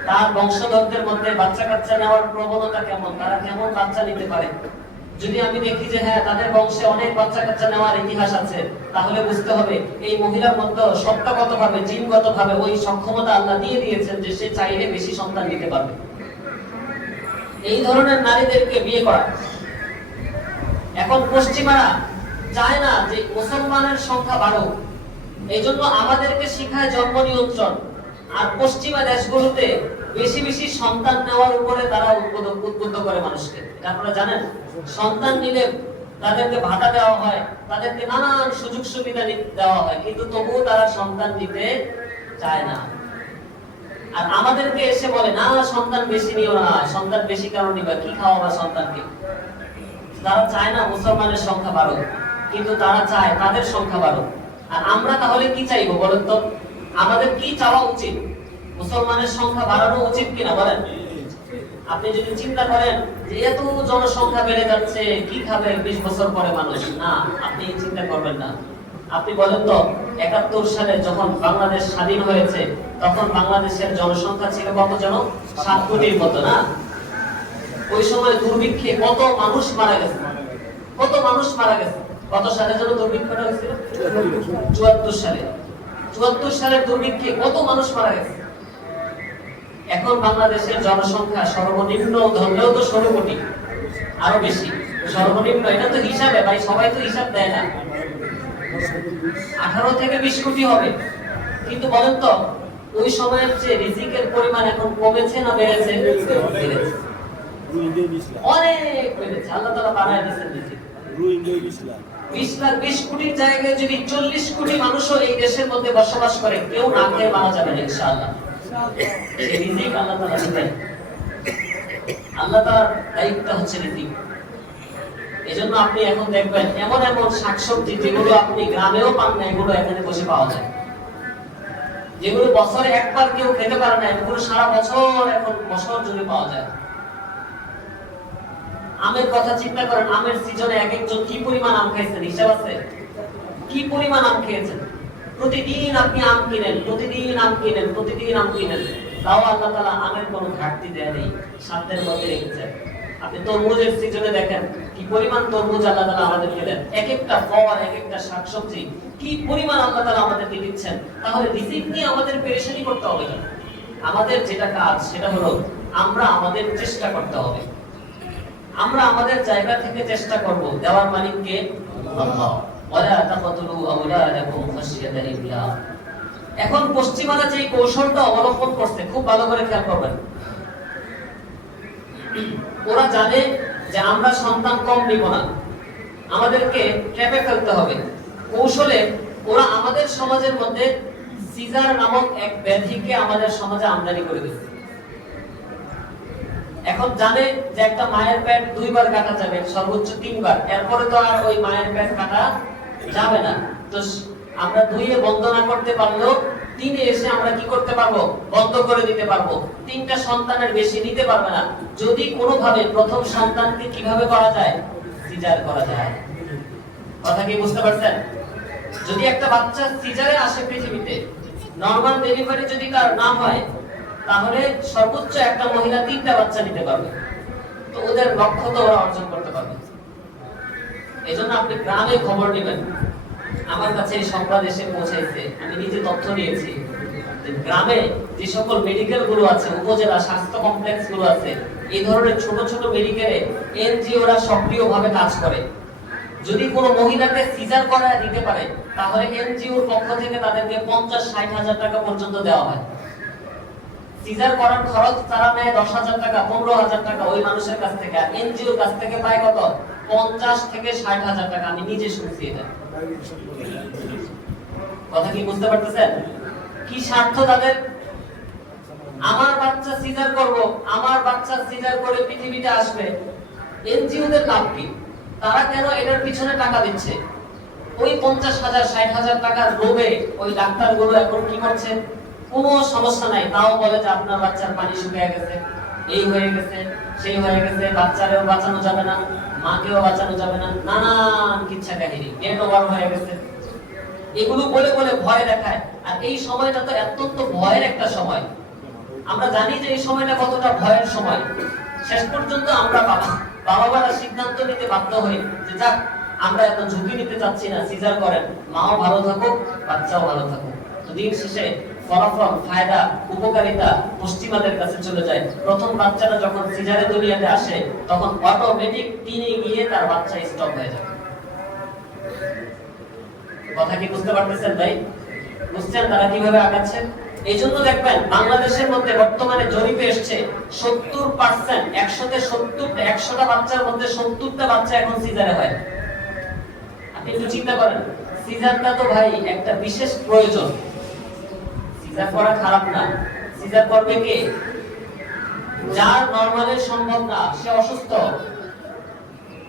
তার বংশধরদের মধ্যে বাচ্চা কাচ্চা নেওয়ার প্রবণতা কেমন, তারা কেমন বাচ্চা নিতে পারে। যদি আমি দেখি যে হ্যাঁ তাদের বংশে অনেক বাচ্চা কাচ্চা নেওয়ার ইতিহাস আছে, তাহলে বুঝতে হবে এই মহিলার মধ্যে সত্যগতভাবে, জিনগতভাবে ওই সক্ষমতা আল্লাহ দিয়ে দিয়েছেন যে সে চাইলে বেশি সন্তান নিতে পারবে। এই ধরনের নারীদেরকে বিয়ে করা। এখন পশ্চিমারা চায় না যে মুসলমানের সংখ্যা বাড়ুক, এই জন্য আমাদেরকে শিখায় জন্ম নিয়ন্ত্রণ, আর পশ্চিমা দেশগুলোতে বেশি বেশি সন্তান নেওয়ার উপরে তারা উদ্বুদ্ধ করে মানুষকে। আপনারা জানেন, সন্তান নিলে তাদেরকে ভাতা দেওয়া হয়, তাদেরকে নানান সুযোগ সুবিধা দেওয়া হয়, কিন্তু তবুও তারা সন্তান নিতে চায় না। আর আমাদেরকে এসে বলে না সন্তান বেশি নিও না, সন্তান বেশি কেন নিবা, কি খাওয়াবা সন্তানকে। তারা চায় না মুসলমানের সংখ্যা বাড়ুক, কিন্তু তারা চায় তাদের সংখ্যা বাড়ুক। আর আমরা তাহলে কি চাইবো বলেন তো? আমাদের কি চাওয়া উচিত? মুসলমানের সংখ্যা বাড়ানো উচিত কিনা বলেন? আপনি যদি চিন্তা করেন যে এত জনসংখ্যা বেড়ে যাচ্ছে, কি খাবে 20 বছর পরে মানুষ, না, আপনি চিন্তা করবেন না। আপনি বলেন তো 71 সালে যখন বাংলাদেশ স্বাধীন হয়েছে, তখন বাংলাদেশের জনসংখ্যা ছিল কত যেন? 7 কোটির মতো, না? ওই সময় দুর্ভিক্ষে কত মানুষ মারা গেছে, কত মানুষ মারা গেছে। কত সালে যেন দুর্ভিক্ষটা হয়েছিল? 74 সালে। 74 সালের দুর্ভিক্ষে কত মানুষ মারা গেছে। এখন বাংলাদেশের জনসংখ্যা সর্বনিম্ন ধরলেও তো 16 কোটি, আরো বেশি সর্বনিম্ন। এটা তো হিসাবে ভাই, সবাই তো হিসাব দেয় না। 18 থেকে 20 কোটি হবে। কিন্তু বলেন তো ওই সময়ের চেয়ে রিজিকের পরিমাণ এখন কমেছে না বেড়েছে? বেড়েছে, অনেক বেড়েছে। আল্লাহ তাআলা বাড়ায় দিয়েছেন রিজিক। 20 কোটির জায়গায় যদি 40 কোটি মানুষও এই দেশের মধ্যে বসবাস করে, কেউ না খেয়ে মারা যাবে না ইনশাআল্লাহ। এই রিজিক আল্লাহ তাআলা দিবেন। আল্লাহ তাআলার দায়িত্ব হচ্ছে রিজিক। এজন্য আপনি এখন দেখবেন এমন এমন শাকসবজি যেগুলো আপনি গ্রামেও পান না, এগুলো এখানে বসে পাওয়া যায়। যেগুলো বছরে একবার কেউ খেতে পারে না, এগুলো সারা বছর এখন বছর জুড়ে পাওয়া যায়। আমের কথা চিন্তা করেন, আমের সিজনে এক একজন কি পরিমাণ আম খাইছেন, হিসাব আছে? কি পরিমাণ আম খেয়েছেন? প্রতিদিন আপনি আম কিনেন, প্রতিদিন আম কিনেন, প্রতিদিন আম কিনেন, তাও আল্লাহ তাআলা আমের কোনো ঘাটতি দেয় নেই, সাধ্যের মধ্যে রেখেছেন। আপনি তরমুজের সিজনে দেখেন কি পরিমাণ তরমুজ আল্লাহ তাআলা আমাদেরকে দেন, এক একটা ফল, এক একটা শাকসবজি কি পরিমাণ আল্লাহ তাআলা আমাদেরকে দিচ্ছেন। তাহলে রিজিক নিয়ে আমাদের পেরেশানি করতে হবে না। আমাদের যেটা কাজ সেটা হলো আমরা আমাদের চেষ্টা করতে হবে। আমরা আমাদের জায়গা থেকে চেষ্টা করব, দেওয়ার মালিক কে? আল্লাহ। ওয়ালা তাকতুলু আওলাদাকুম খাশিয়াতা ইমলাক। এখন পশ্চিমারা যে কৌশলটা অবলম্বন করছে খুব ভালো করে খেয়াল করবেন। ওরা জানে যে আমরা সন্তান কম নিব না, আমাদেরকে ট্র্যাপে ফেলতে হবে। কৌশলে ওরা আমাদের সমাজের মধ্যে সিজার নামক এক ব্যাধিকে আমাদের সমাজে আমদানি করে দিচ্ছে। এখন জানে যে একটা মায়ের পেট 2 বার কাটা যাবে, সর্বোচ্চ 3 বার, এরপরে তো আর ওই মায়ের পেট কাটা যাবে না। তো আমরা 2 এ বন্ধ না করতে পারলেও 3 এ এসে আমরা কি করতে পারবো, বন্ধ করে দিতে পারবো। 3টা সন্তানের বেশি নিতে পারবে না যদি কোনোভাবে প্রথম সন্তানকে কিভাবে করা যায়, সিজার করা যায়। কথা কি বুঝতে পারছেন? যদি একটা বাচ্চা সিজারে আসে পৃথিবীতে, নরমাল ডেলিভারি যদি তার না হয়, তাহলে সর্বোচ্চ একটা মহিলা 3টা বাচ্চা নিতে পারবে। তো ওদের লক্ষ্য তো ওরা অর্জন করতে পারবে। এজন্য আপনি গ্রামে খবর নেবেন। আমার কাছে এই সংবাদ এসে পৌঁছেছে, আমি নিজে তথ্য নিয়েছি যে গ্রামে যে সকল মেডিকেল গুলো আছে, উপজেলা স্বাস্থ্য কমপ্লেক্স গুলো আছে, এই ধরনের ছোট ছোট মেডিকেলে এনজিওরা সক্রিয়ভাবে কাজ করে। যদি কোনো মহিলাকে সিজার করা দিতে পারে, তাহলে এনজিওর পক্ষ থেকে তাদেরকে 50-60 হাজার টাকা পর্যন্ত দেওয়া হয়। সিজার করার খরচ তারা নেয় 10,000 টাকা, 15,000 টাকা ওই মানুষের কাছ থেকে, আর এনজিওর কাছ থেকে পায় কত, 50-60 হাজার টাকা। আমি নিজে শুনছি এটা। কথা কি বুঝতে পারতেছেন? কি স্বার্থ তাদের? আমার বাচ্চা সিজার করব, আমার বাচ্চা সিজার করে পৃথিবীতে আসবে। এনজিওদের লাভ কি? তারা কেন এটার পিছনে টাকা দিচ্ছে? ওই 50,000-60,000 টাকার লোভে ওই ডাক্তারগুলো এখন কি করছে, কোনো সমস্যা নাই, তাও বলে যে আপনার বাচ্চার পানি শুকিয়ে গেছে, এই হয়ে গেছে, সেই হয়ে গেছে, বাচ্চারেও বাঁচানো যাবে না, মাকেও বাঁচানো যাবে না, নানান কিচ্ছা কাহিনী, ডেট ওভার হয়ে গেছে, এগুলো বলে বলে ভয় দেখায়। আর এই সময়টা তো অত্যন্ত ভয়ের একটা সময়। আমরা জানি যে এই সময়টা কতটা ভয়ের সময়। শেষ পর্যন্ত আমরা বাবারা সিদ্ধান্ত নিতে বাধ্য হই যে যাক, আমরা এত ঝুঁকি নিতে চাচ্ছি না, সিজার করেন, মাও ভালো থাকুক, বাচ্চাও ভালো থাকুক। তো দিন শেষে ফলাফল, ফায়দা, উপকারিতা পশ্চিমাদের কাছে চলে যায়। প্রথম বাচ্চাটা যখন সিজারে দুনিয়াতে আসে, তখন অটোমেটিক টিনে গিয়ে তার বাচ্চা স্টপ হয়ে যায়। কথা কি বুঝতে পারতেছেন ভাই? বুঝছেন তারা কিভাবে আগাচ্ছেন? এই জন্য দেখবেন বাংলাদেশের মধ্যে বর্তমানে জরিপে এসছে 70%, 100টা বাচ্চার মধ্যে 70টা বাচ্চা এখন সিজারে হয়। আপনি একটু চিন্তা করেন, সিজারটা তো ভাই একটা বিশেষ প্রয়োজন। সিজার করা খারাপ না, সিজার করবে কে? যার নরমালে সম্ভব না, সে অসুস্থ,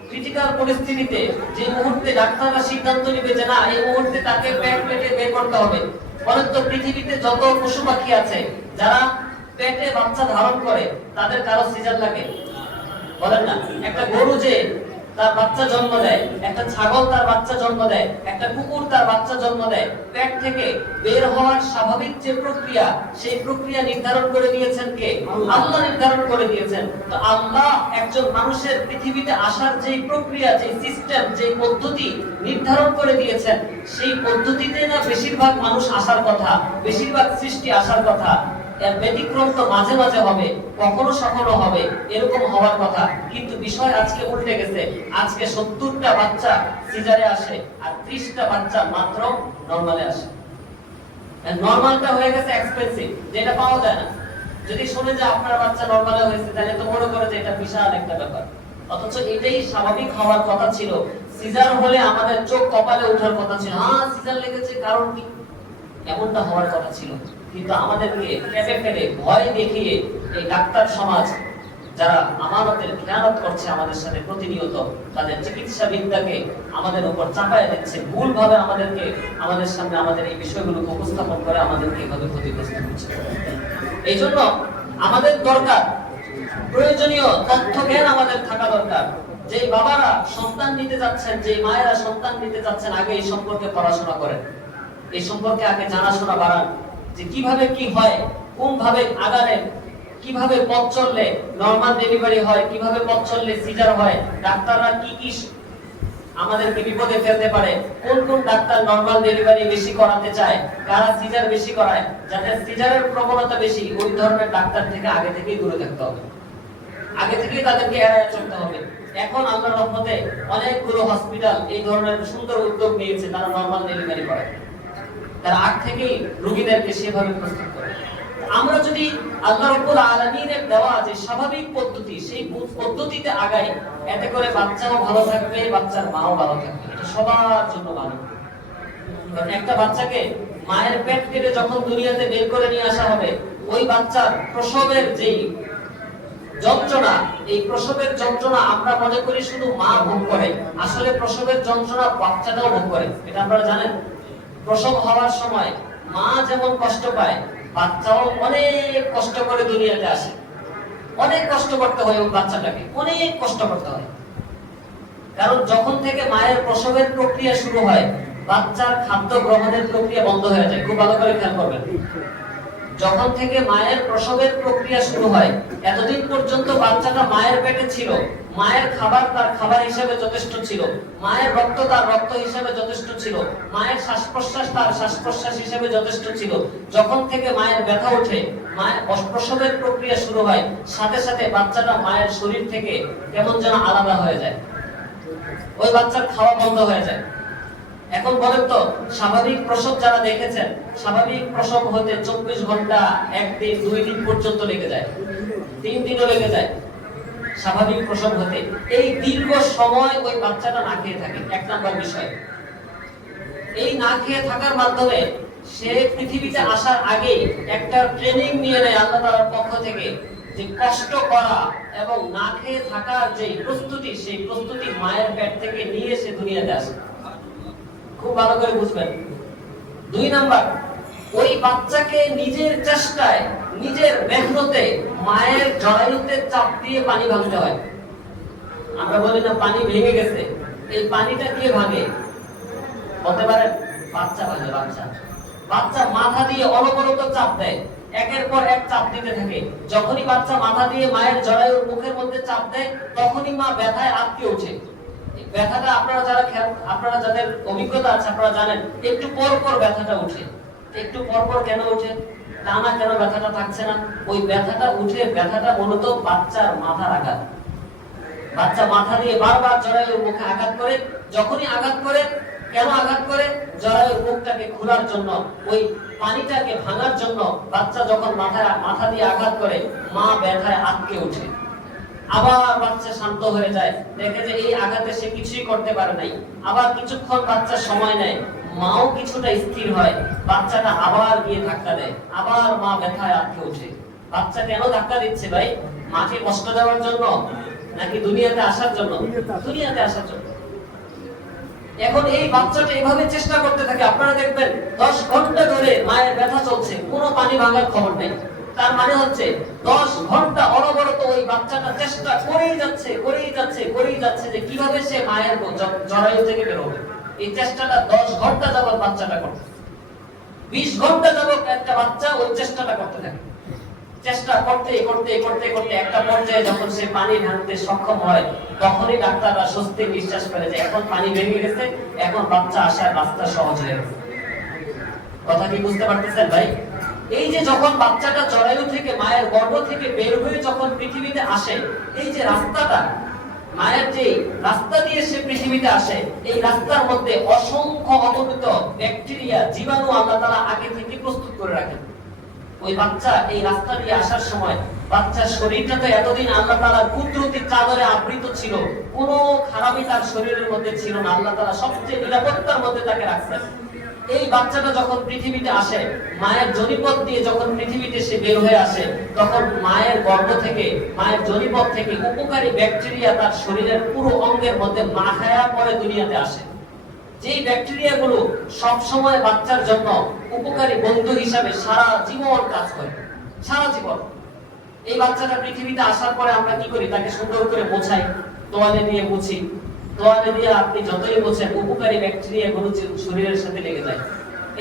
ক্রিটিক্যাল পরিস্থিতিতে, যে মুহূর্তে ডাক্তাররা সিদ্ধান্ত নেবে যে না, এই মুহূর্তে তাকে পেট পেটে বের করতে হবে। বলেন তো, পৃথিবীতে যত পশু পাখি আছে যারা পেটে বাচ্চা ধারণ করে, তাদের কারো সিজার লাগে? বলেন না। একটা গরু যে তার বাচ্চা জন্ম দেয়, একটা ছাগল তার বাচ্চা জন্ম দেয়, একটা কুকুর তার বাচ্চা জন্ম দেয়, পেট থেকে বের হওয়ার স্বাভাবিক যে প্রক্রিয়া, সেই প্রক্রিয়া নির্ধারণ করে দিয়েছেন কে? আল্লাহ নির্ধারণ করে দিয়েছেন। তো আল্লাহ একজন মানুষের পৃথিবীতে আসার যে প্রক্রিয়া, যে সিস্টেম, যে পদ্ধতি নির্ধারণ করে দিয়েছেন, সেই পদ্ধতিতে না বেশিরভাগ মানুষ আসার কথা, বেশিরভাগ সৃষ্টি আসার কথা। এর ব্যতিক্রম তো মাঝে মাঝে হবে, কখনো সখনো হবে, এরকম হওয়ার কথা। কিন্তু বিষয় আজকে উল্টে গেছে। আজকে 70টা বাচ্চা সিজারে আসে আর 30টা বাচ্চা মাত্র নরমালে আসে। নরমালটা হয়ে গেছে এক্সপেন্সিভ, যেটা পাওয়া যায় না। যদি শুনে যে আপনার বাচ্চা নরমালে হয়েছে, তাহলে তো মনে করে যে এটা বিশাল একটা ব্যাপার। অথচ এটাই স্বাভাবিক হওয়ার কথা ছিল। সিজার হলে আমাদের চোখ কপালে ওঠার কথা ছিল, হ্যাঁ সিজার লেগেছে, কারণ কি? এমনটা হওয়ার কথা ছিল। কিন্তু আমাদেরকে ফেটে ফেটে ভয় দেখিয়ে এই ডাক্তার সমাজ, যারা আমানতের খেয়ানত করছে আমাদের সাথে প্রতিনিয়ত, তাদের চিকিৎসা বিদ্যাকে আমাদের উপর চাপায় দিচ্ছে, ভুলভাবে আমাদেরকে, আমাদের সামনে আমাদের এই বিষয়গুলোকে উপস্থাপন করে আমাদেরকে এইভাবে ক্ষতিগ্রস্ত করছে। এই জন্য আমাদের দরকার, প্রয়োজনীয় তথ্য জ্ঞান আমাদের থাকা দরকার। যে বাবারা সন্তান নিতে যাচ্ছেন, যে মায়েরা সন্তান নিতে যাচ্ছেন, আগে এই সম্পর্কে পড়াশোনা করেন, এই সম্পর্কে আগে জানাশোনা বাড়ান, যে কিভাবে কি হয়, কোন ভাবে আগালে, কিভাবে পথ চললে নরমাল ডেলিভারি হয়, কিভাবে পথ চললে সিজার হয়, ডাক্তাররা কি কি আমাদেরকে বিপদে ফেলতে পারে, কোন কোন ডাক্তার নরমাল ডেলিভারি বেশি করাতে চায়, কারা সিজার বেশি করায়, যাদের সিজারের প্রবণতা বেশি, ওই ধরনের ডাক্তার থেকে আগে থেকেই দূরে থাকতে হবে, আগে থেকেই তাদেরকে এড়ায় চলতে হবে। এখন আল্লাহর রহমতে অনেকগুলো হসপিটাল এই ধরনের সুন্দর উদ্যোগ নিয়েছে, তারা নরমাল ডেলিভারি করে। তারা আগ থেকেই রোগীদেরকে সেভাবে প্রস্তুত করে। আমরা যদি আল্লাহ রাব্বুল আলামিনের দেওয়া যে স্বাভাবিক পদ্ধতি, সেই পদ্ধতিতে আগাই, এতে করে বাচ্চাও ভালো থাকবে, বাচ্চার মাও ভালো থাকবে, এটা সবার জন্য ভালো। কারণ একটা বাচ্চাকে মায়ের পেট কেটে যখন দুনিয়াতে বের করে নিয়ে আসা হবে, ওই বাচ্চার প্রসবের যেই যন্ত্রণা, এই প্রসবের যন্ত্রণা আমরা মনে করি শুধু মা ভোগ করে, আসলে প্রসবের যন্ত্রণা বাচ্চাটাও ভোগ করে। এটা আপনারা জানেন? প্রসব হওয়ার সময় মা যেমন কষ্ট পায়, বাচ্চাও অনেক কষ্ট করে দুনিয়াতে আসে। অনেক কষ্ট করতে হয় ওই বাচ্চাটাকে, অনেক কষ্ট করতে হয়। কারণ যখন থেকে মায়ের প্রসবের প্রক্রিয়া শুরু হয়, বাচ্চার খাদ্য গ্রহণের প্রক্রিয়া বন্ধ হয়ে যায়। খুব ভালো করে খেয়াল করবেন। যখন থেকে মায়ের প্রসবের প্রক্রিয়া শুরু হয়, এতদিন পর্যন্ত বাচ্চাটা মায়ের পেটে ছিল, মায়ের খাবার তার খাবার হিসেবে যথেষ্ট ছিল, মায়ের রক্ত তার রক্ত হিসেবে যথেষ্ট ছিল, মায়ের শ্বাস প্রশ্বাস তার শ্বাস প্রশ্বাস হিসেবে যথেষ্ট ছিল। যখন থেকে মায়ের ব্যথা ওঠে, মায়ের প্রসবের প্রক্রিয়া শুরু হয়, সাথে সাথে বাচ্চাটা মায়ের শরীর থেকে কেমন যেন আলাদা হয়ে যায়, ওই বাচ্চার খাওয়া বন্ধ হয়ে যায়। এখন বলেন তো, স্বাভাবিক প্রসব যারা দেখেছেন, স্বাভাবিক প্রসব হতে 24 ঘন্টা, একদিন, 2 দিন পর্যন্ত লেগে যায়, 3 দিনও লেগে যায় স্বাভাবিক প্রসব হতে। এই দীর্ঘ সময় ওই বাচ্চাটা না খেয়ে থাকে। এক নাম্বার বিষয়, এই না খেয়ে থাকার মাধ্যমে সে পৃথিবীতে আসার আগে একটা ট্রেনিং নিয়ে নেয় আল্লাহ তাআলার পক্ষ থেকে, যে কষ্ট করা এবং না খেয়ে থাকার যে প্রস্তুতি, সেই প্রস্তুতি মায়ের পেট থেকে নিয়ে সে দুনিয়াতে আসে। খুব ভালো করে বুঝবেন। 2 নাম্বার, ওই বাচ্চাকে নিজের চেষ্টায়, নিজের মেহনতে মায়ের জরায়ুতে চাপ দিয়ে পানি ভাঙতে হয়। আমরা বলি না পানি ভেঙে গেছে, এই পানিটা কে ভাঙে বলতে পারেন? বাচ্চা ভাঙে। বাচ্চা মাথা দিয়ে অনবরত চাপ দেয়, একের পর এক চাপ দিতে থাকে। যখনই বাচ্চা মাথা দিয়ে মায়ের জরায়ুর মুখের মধ্যে চাপ দেয়, তখনই মা ব্যথায় আটকে ওঠে। ব্যথাটা আপনারা যাদের অভিজ্ঞতা আছে, আপনারা জানেন একটু পর পর ব্যথাটা ওঠে। একটু পর পর কেন ওঠে? টানা কেন ব্যথাটা থাকছে না? ওই ব্যথাটা উঠে, ব্যথাটা মূলত বাচ্চার মাথার আঘাত। বাচ্চা মাথা দিয়ে বারবার জরায়ুর মুখে আঘাত করে। যখনই আঘাত করে, কেন আঘাত করে? জরায়ুর মুখটাকে খোলার জন্য, ওই পানিটাকে ভাঙার জন্য। বাচ্চা যখন মাথা দিয়ে আঘাত করে, মা ব্যথায় আটকে ওঠে। আবার বাচ্চা শান্ত হয়ে যায়, দেখে যে এই আঘাতে সে কিছুই করতে পারে নাই। আবার কিছুক্ষণ বাচ্চা সময় নেয়, মাও কিছুটা স্থির হয়, বাচ্চাটা আবার গিয়ে ধাক্কা দেয়, আবার মা ব্যথায় আটকে ওঠে। বাচ্চা কেন ধাক্কা দিচ্ছে ভাই? মাকে কষ্ট দেওয়ার জন্য নাকি দুনিয়াতে আসার জন্য? দুনিয়াতে আসার জন্য। এখন এই বাচ্চাটা এভাবে চেষ্টা করতে থাকে, আপনারা দেখবেন 10 ঘন্টা ধরে মায়ের ব্যথা চলছে, কোনো পানি ভাঙার খবর নেই। তার মানে হচ্ছে 10 ঘন্টা অনবরত ওই বাচ্চাটা চেষ্টা করেই যাচ্ছে যে কিভাবে সে মায়ের জরায়ু থেকে বের হবে। এই চেষ্টাটা 10 ঘন্টা যাবত বাচ্চাটা করতে, 20 ঘন্টা যাবত একটা বাচ্চা ওই চেষ্টাটা করতে থাকে। চেষ্টা করতে একটা পর্যায়ে যখন সে পানি ভাঙতে সক্ষম হয়, তখনই ডাক্তাররা স্বস্তি নিঃশ্বাস ফেলে যে এখন পানি ভেঙে গেছে, এখন বাচ্চা আসার রাস্তা সহজ হয়ে গেছে। কথা কি বুঝতে পারতেছেন ভাই? এই যে যখন বাচ্চাটা জরায়ু থেকে, মায়ের গর্ভ থেকে বের হয়ে যখন পৃথিবীতে আসে, এই যে রাস্তাটা, মায়ের যে রাস্তা দিয়ে সে পৃথিবীতে আসে, এই রাস্তার মধ্যে অসংখ্য অগণিত ব্যাকটেরিয়া, জীবাণু আল্লাহ তাআলা আগে থেকে প্রস্তুত করে রাখেন। ওই বাচ্চা এই রাস্তা দিয়ে আসার সময় বাচ্চার শরীরটা তো এতদিন আল্লাহ তাআলার কুদরতি চাদরে আবৃত ছিল, কোনো খারাপই তার শরীরের মধ্যে ছিল না। আল্লাহ তাআলা সবচেয়ে নিরাপত্তার মধ্যে তাকে রাখছেন। এই বাচ্চাটা যখন পৃথিবীতে আসে, মায়ের জনিপথ দিয়ে যখন পৃথিবীতে সে বের হয়ে আসে, তখন মায়ের গর্ভ থেকে, মায়ের জনিপথ থেকে উপকারী ব্যাকটেরিয়া তার শরীরের পুরো অঙ্গের মধ্যে মাখায়া পরে দুনিয়াতে আসে। যেই ব্যাকটেরিয়াগুলো সব সময় বাচ্চার জন্য উপকারী বন্ধু হিসাবে সারা জীবন কাজ করে, সারা জীবন। এই বাচ্চাটা পৃথিবীতে আসার পরে আমরা কি করি? তাকে সুন্দর করে মোছাই, তোয়ালে দিয়ে মুছি। তোয়ালে দিয়ে আপনি যতই মোছেন, উপকারী ব্যাকটেরিয়াগুলো শরীরের সাথে লেগে যায়।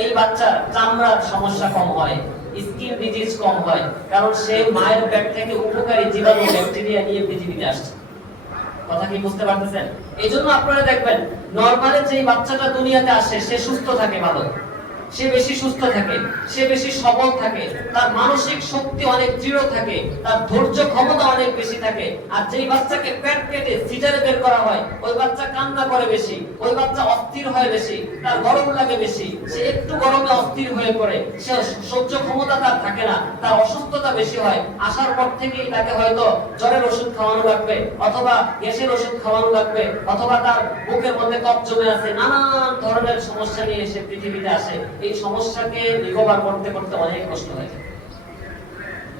এই বাচ্চার চামড়ার সমস্যা কম হয়, স্কিন ডিজিজ কম হয়, কারণ সে মায়ের পেট থেকে উপকারী জীবাণু, ব্যাকটেরিয়া নিয়ে পৃথিবীতে আসছে। কথা কি বুঝতে পারতেছেন? এইজন্য আপনারা দেখবেন নরমালি যে বাচ্চাটা দুনিয়াতে আসে, সে সুস্থ থাকে ভালো। সে বেশি সুস্থ থাকে, সে বেশি সবল থাকে, তার মানসিক শক্তি অনেক দৃঢ় থাকে, তার ধৈর্য ক্ষমতা অনেক বেশি থাকে। আর যেই বাচ্চাকে পেট কেটে সিজারে বের করা হয়, ওই বাচ্চা কান্না করে বেশি, ওই বাচ্চা অস্থির হয় বেশি, তার গরম লাগে বেশি, সে একটু গরমে অস্থির হয়ে পড়ে, সে সহ্য ক্ষমতা তার থাকে না, তার অসুস্থতা বেশি হয়। আসার পর থেকেই তাকে হয়তো জ্বরের ওষুধ খাওয়ানো লাগবে, অথবা গ্যাসের ওষুধ খাওয়ানো লাগবে, অথবা তার বুকের মধ্যে কফ জমে আছে, নানান ধরনের সমস্যা নিয়ে এসে পৃথিবীতে আসে। এই সমস্যাকে রিকভার করতে করতে অনেক কষ্ট হয়।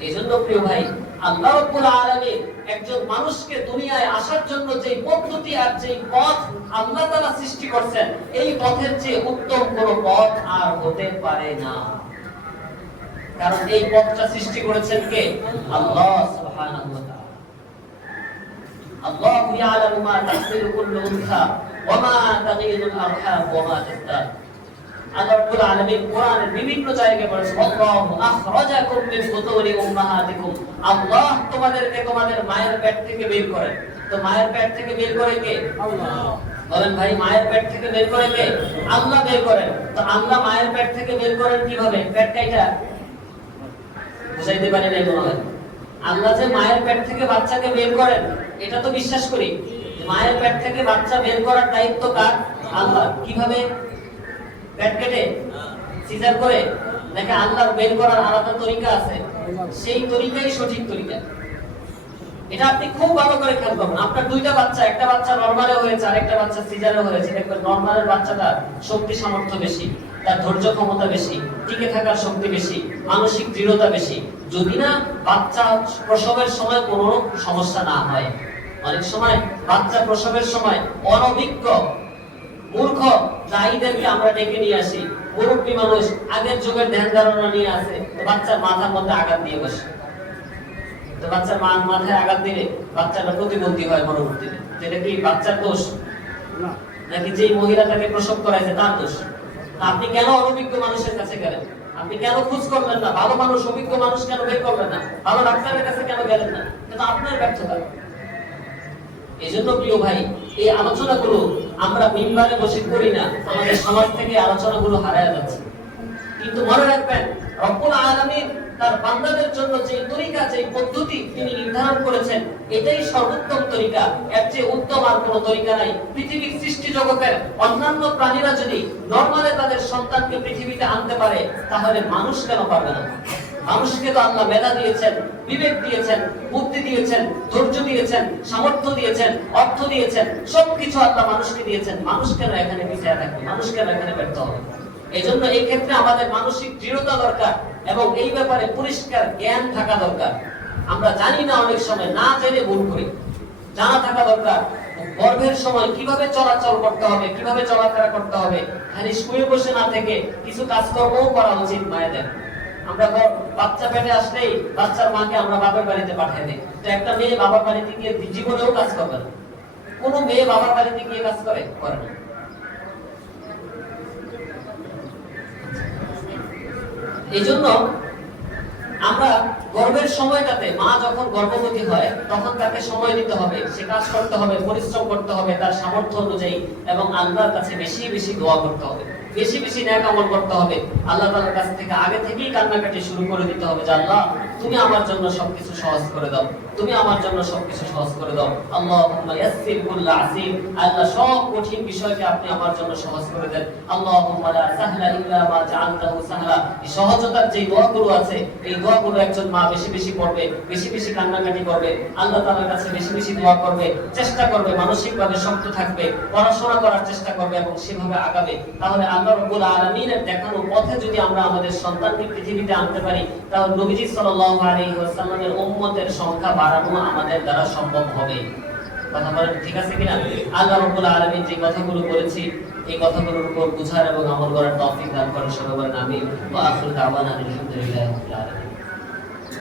এইজন্য প্রিয় ভাই, আল্লাহ রাব্বুল আলামিন একজন মানুষকে দুনিয়ায় আসার জন্য যে পদ্ধতি আর যে পথ আল্লাহ তাআলা সৃষ্টি করেছেন, এই পথের চেয়ে উত্তম কোনো পথ আর হতে পারে না। কারণ এই পথটা সৃষ্টি করেছেন কে? আল্লাহ সুবহানাহু ওয়া তাআলা। আল্লাহু ইয়ালামু মা তাহসিলু কুল্লু উনসা ওয়া মা তাগীদুল আরহাম ওয়া মা তাসতার। আল্লাহ রাব্বুল আলামিন কোরআনের বিভিন্ন জায়গায় বলেছেন, আল্লাহু আখরাজাকুম মিন বুতুনি উম্মাহাতিকুম। আল্লাহ তোমাদেরকে তোমাদের মায়ের পেট থেকে বের করেন। তো মায়ের পেট থেকে বের করে কে? আল্লাহ। বলেন ভাই, মায়ের পেট থেকে বের করে কে? আল্লাহ বের করেন। তো আল্লাহ মায়ের পেট থেকে বের করেন কিভাবে? পেট কাইটা বুঝাইতে পারি নাই মনে হয়। আল্লাহ যে মায়ের পেট থেকে বাচ্চাকে বের করেন, এটা তো বিশ্বাস করি। মায়ের পেট থেকে বাচ্চা বের করার দায়িত্ব কার? আল্লাহ। কিভাবে? পেট কেটে সিজার করে নাকি আল্লাহর বের করার আলাদা তরিকা আছে? সেই তরিকাই সঠিক তরিকা। এটা আপনি খুব ভালো করে খেয়াল করবেন। আপনার দুইটা বাচ্চা, একটা বাচ্চা নরমালে হয়েছে আর একটা বাচ্চা সিজারে হয়েছে, দেখবেন নরমালের বাচ্চাটার শক্তি সামর্থ্য বেশি, তার ধৈর্য ক্ষমতা বেশি, টিকে থাকার শক্তি বেশি, মানসিক দৃঢ়তা বেশি, যদি না বাচ্চা প্রসবের সময় কোনো সমস্যা না হয়। অনেক সময় বাচ্চা প্রসবের সময় অনভিজ্ঞ মূর্খ জাহিদেরকে আমরা ডেকে নিয়ে আসি, মুরব্বী মানুষ আগের যুগের ধ্যান ধারণা নিয়ে আসে, তো বাচ্চার মাথার মধ্যে আঘাত দিয়ে বসে। তো বাচ্চার মাথায় আঘাত দিলে বাচ্চাটা প্রতিবন্ধী হয় পরবর্তীতে। যেটা কি বাচ্চার দোষ নাকি যেই মহিলাটাকে প্রসব করাইছে তার দোষ? আপনি কেন অনভিজ্ঞ মানুষের কাছে গেলেন? আপনি কেন খোঁজ করলেন না? ভালো মানুষ, অভিজ্ঞ মানুষ কেন বের করলেন না? ভালো ডাক্তারের কাছে কেন গেলেন না? এটা আপনার ব্যর্থতা। এজন্য প্রিয় ভাই, এই আলোচনাগুলো আমরা মিম্বারে বসে করি না, আমাদের সমাজ থেকে আলোচনাগুলো হারায় যাচ্ছে। কিন্তু মনে রাখবেন, রব্বুল আলামিন তার বান্দাদের জন্য যে তরিকা, যে পদ্ধতি তিনি নির্ধারণ করেছেন, এটাই সর্বোত্তম তরিকা। এর চেয়ে উত্তম আর কোনো তরিকা নাই। পৃথিবীর সৃষ্টি জগতের অন্যান্য প্রাণীরা যদি নরমালে তাদের সন্তানকে পৃথিবীতে আনতে পারে, তাহলে মানুষ কেন পারবে না? মানুষকে তো আল্লাহ মেধা দিয়েছেন, বিবেক দিয়েছেন, বুদ্ধি দিয়েছেন, ধৈর্য দিয়েছেন, সামর্থ্য দিয়েছেন, অর্থ দিয়েছেন, সবকিছু আল্লাহ মানুষকে দিয়েছেন। মানুষ কেন এখানে পিছিয়ে থাকবে? মানুষ কেন এখানে ব্যর্থ হবে? এজন্য এই ক্ষেত্রে আমাদের মানসিক দৃঢ়তা দরকার এবং এই ব্যাপারে পরিষ্কার জ্ঞান থাকা দরকার। আমরা জানি না, অনেক সময় না জেনে ভুল করি। জানা থাকা দরকার গর্ভের সময় কিভাবে চলাচল করতে হবে, কিভাবে চলাফেরা করতে হবে। খালি শুয়ে বসে না থেকে কিছু কাজকর্মও করা উচিত মায়েদের। আমরা বাচ্চা পেটে আসলেই বাচ্চার মাকে আমরা বাবার বাড়িতে পাঠিয়ে দিই। তো একটা মেয়ে বাবার বাড়িতে গিয়ে জীবনেও কাজ করবে না। কোনো মেয়ে বাবার বাড়িতে গিয়ে কাজ করে না। এই জন্য আমরা গর্ভের সময়টাতে, মা যখন গর্ভবতী হয় তখন তাকে সময় দিতে হবে, সে কাজ করতে হবে, পরিশ্রম করতে হবে তার সামর্থ্য অনুযায়ী, এবং আল্লাহর কাছে বেশি বেশি দোয়া করতে হবে, বেশি বেশি নেক আমল করতে হবে। আল্লাহ তাআলার কাছ থেকে আগে থেকেই কান্নাকাটি শুরু করে দিতে হবে যে আল্লাহ তুমি আমার জন্য সবকিছু সহজ করে দাও, তুমি আমার জন্য সবকিছু সহজ করে দাও। আল্লাহুম্মা ইয়াসসির কুল্লা আসির, আল্লাহ সব কঠিন বিষয়কে আপনি আমার জন্য সহজ করে দেন। আল্লাহুম্মা লা সাহলা ইল্লা মা জাআলতাহু সাহলা। এই সহজতার যে দোয়াগুলো আছে, এই দোয়াগুলো একজন মা বেশি বেশি পড়বে, বেশি বেশি কান্নাকাটি করবে, আল্লাহ তাআলার কাছে বেশি বেশি দোয়া করবে, চেষ্টা করবে, মানসিকভাবে শক্ত থাকবে, পড়াশোনা করার চেষ্টা করবে এবং সেভাবে আগাবে। তাহলে আল্লাহ রাব্বুল আলামিনের দেখানো পথে যদি আমরা আমাদের সন্তানকে পৃথিবীতে আনতে পারি, তাহলে নবীজি সাল্লাল্লাহু আলাইহি ওয়াসাল্লামের উম্মতের সংখ্যা বাড়ানো আমাদের দ্বারা সম্ভব হবে। কথা বলেন ঠিক আছে কিনা? আল্লাহ রাব্বুল আলামিন যে কথাগুলো বলেছি, এই কথাগুলোর উপর বুঝার এবং আমল করার তৌফিক দান করেন। সবাই বলেন আমিন। ওয়া আখিরু দাওয়ানা আলহামদুলিল্লাহি রাব্বিল আলামিন।